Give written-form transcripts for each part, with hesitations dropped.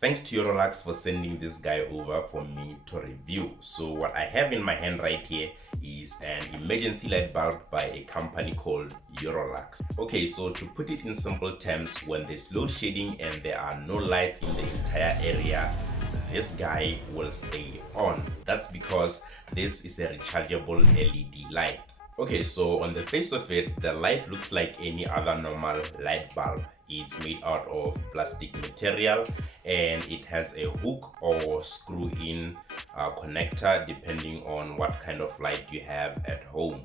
Thanks to Eurolux for sending this guy over for me to review. So what I have in my hand right here is an emergency light bulb by a company called Eurolux. Okay, so to put it in simple terms, when there's load shedding and there are no lights in the entire area, this guy will stay on. That's because this is a rechargeable LED light. Okay, so on the face of it, the light looks like any other normal light bulb. It's made out of plastic material and it has a hook or screw-in connector depending on what kind of light you have at home.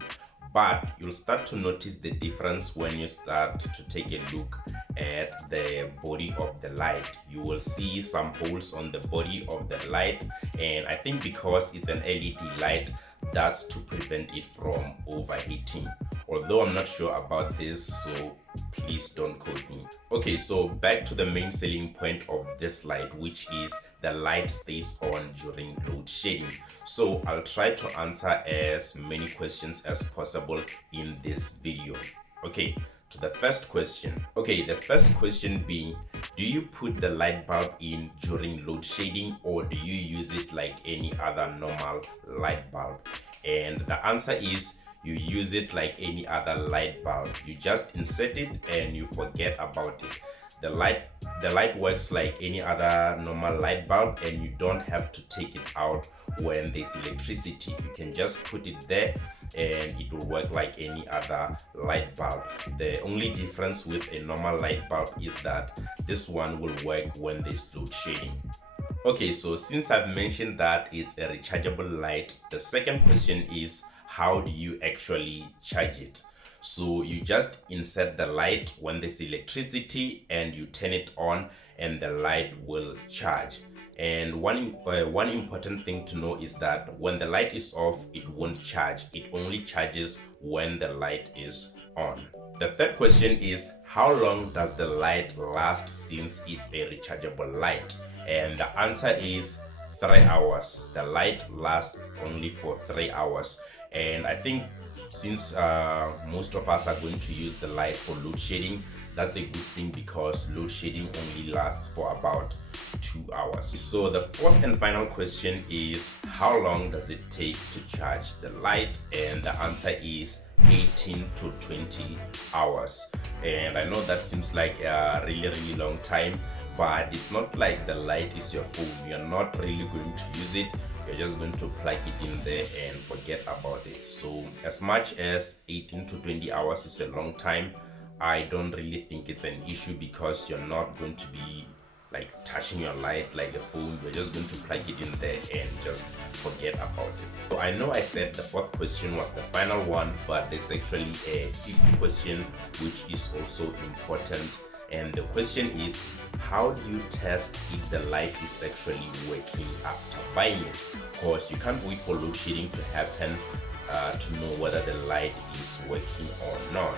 But you'll start to notice the difference when you start to take a look at the body of the light. You will see some holes on the body of the light, and I think because it's an LED light, that's to prevent it from overheating. Although I'm not sure about this, so please don't quote me. Okay, so back to the main selling point of this light, which is the light stays on during load shedding. So I'll try to answer as many questions as possible in this video. Okay, to the first question. Okay, the first question being, do you put the light bulb in during load shedding or do you use it like any other normal light bulb? And the answer is you use it like any other light bulb. You just insert it and you forget about it. The light works like any other normal light bulb and you don't have to take it out when there's electricity. You can just put it there and it will work like any other light bulb. The only difference with a normal light bulb is that this one will work when there's load shedding. Okay, so since I've mentioned that it's a rechargeable light, the second question is, how do you actually charge it? So you just insert the light when there's electricity and you turn it on and the light will charge. And one important thing to know is that when the light is off, it won't charge. It only charges when the light is on. The third question is, how long does the light last since it's a rechargeable light? And the answer is 3 hours. The light lasts only for 3 hours. And I think since most of us are going to use the light for load shedding, that's a good thing because load shedding only lasts for about 2 hours. So the fourth and final question is, how long does it take to charge the light? And the answer is 18 to 20 hours. And I know that seems like a really long time, but it's not like the light is your phone. You're not really going to use it. You're just going to plug it in there and forget about it. So as much as 18 to 20 hours is a long time, I don't really think it's an issue because you're not going to be like touching your light like a phone. You're just going to plug it in there and just forget about it. So I know I said the fourth question was the final one, but there's actually a fifth question which is also important. And the question is, how do you test if the light is actually working after buying it? Because you can't wait for load shedding to happen to know whether the light is working or not.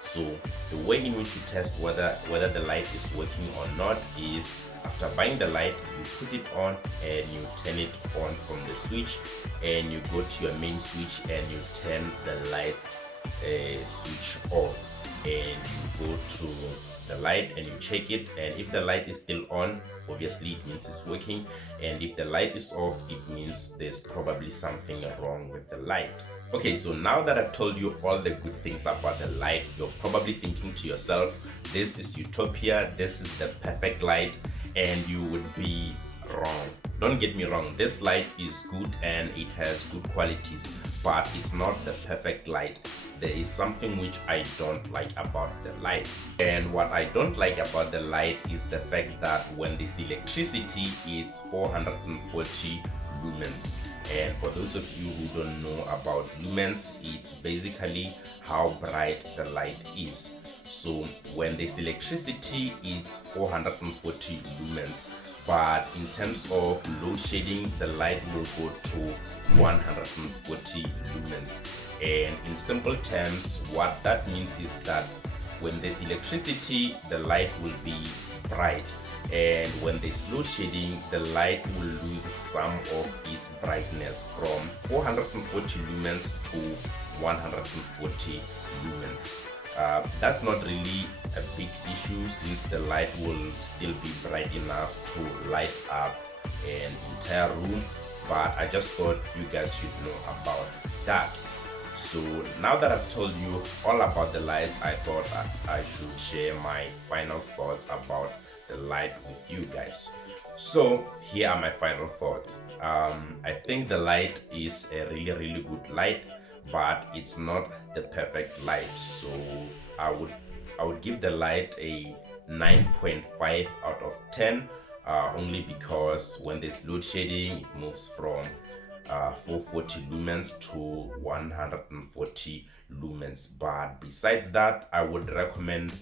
So the way in which you test whether the light is working or not is, after buying the light, you put it on and you turn it on from the switch, and you go to your main switch and you turn the light switch off, and you go to the light and you check it, and if the light is still on, obviously it means it's working, and if the light is off, it means there's probably something wrong with the light. Okay, so now that I've told you all the good things about the light, you're probably thinking to yourself, this is utopia, this is the perfect light, and you would be wrong. Don't get me wrong, this light is good and it has good qualities, but it's not the perfect light. There is something which I don't like about the light. And what I don't like about the light is the fact that when there's electricity, it's 440 lumens. And for those of you who don't know about lumens, it's basically how bright the light is. So when there's electricity, it's 440 lumens. But in terms of load shedding, the light will go to 140 lumens. And in simple terms, what that means is that when there's electricity, the light will be bright, and when there's load shedding, the light will lose some of its brightness from 440 lumens to 140 lumens. That's not really a big issue since the light will still be bright enough to light up an entire room, but I just thought you guys should know about that. So now that I've told you all about the lights, I thought I should share my final thoughts about the light with you guys. So here are my final thoughts. I think the light is a really good light, but it's not the perfect light. So I would give the light a 9.5 out of 10, only because when there's load shedding, it moves from 440 lumens to 140 lumens. But besides that, I would recommend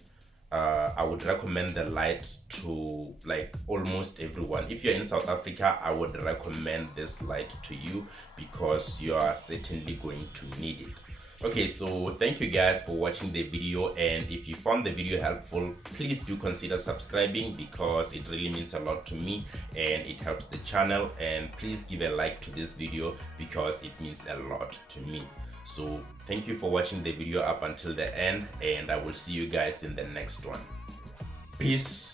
the light to like almost everyone. If you're in South Africa, I would recommend this light to you because you are certainly going to need it. Okay, so thank you guys for watching the video, and if you found the video helpful, please do consider subscribing because it really means a lot to me and it helps the channel. And please give a like to this video because it means a lot to me. So thank you for watching the video up until the end, and I will see you guys in the next one. Peace.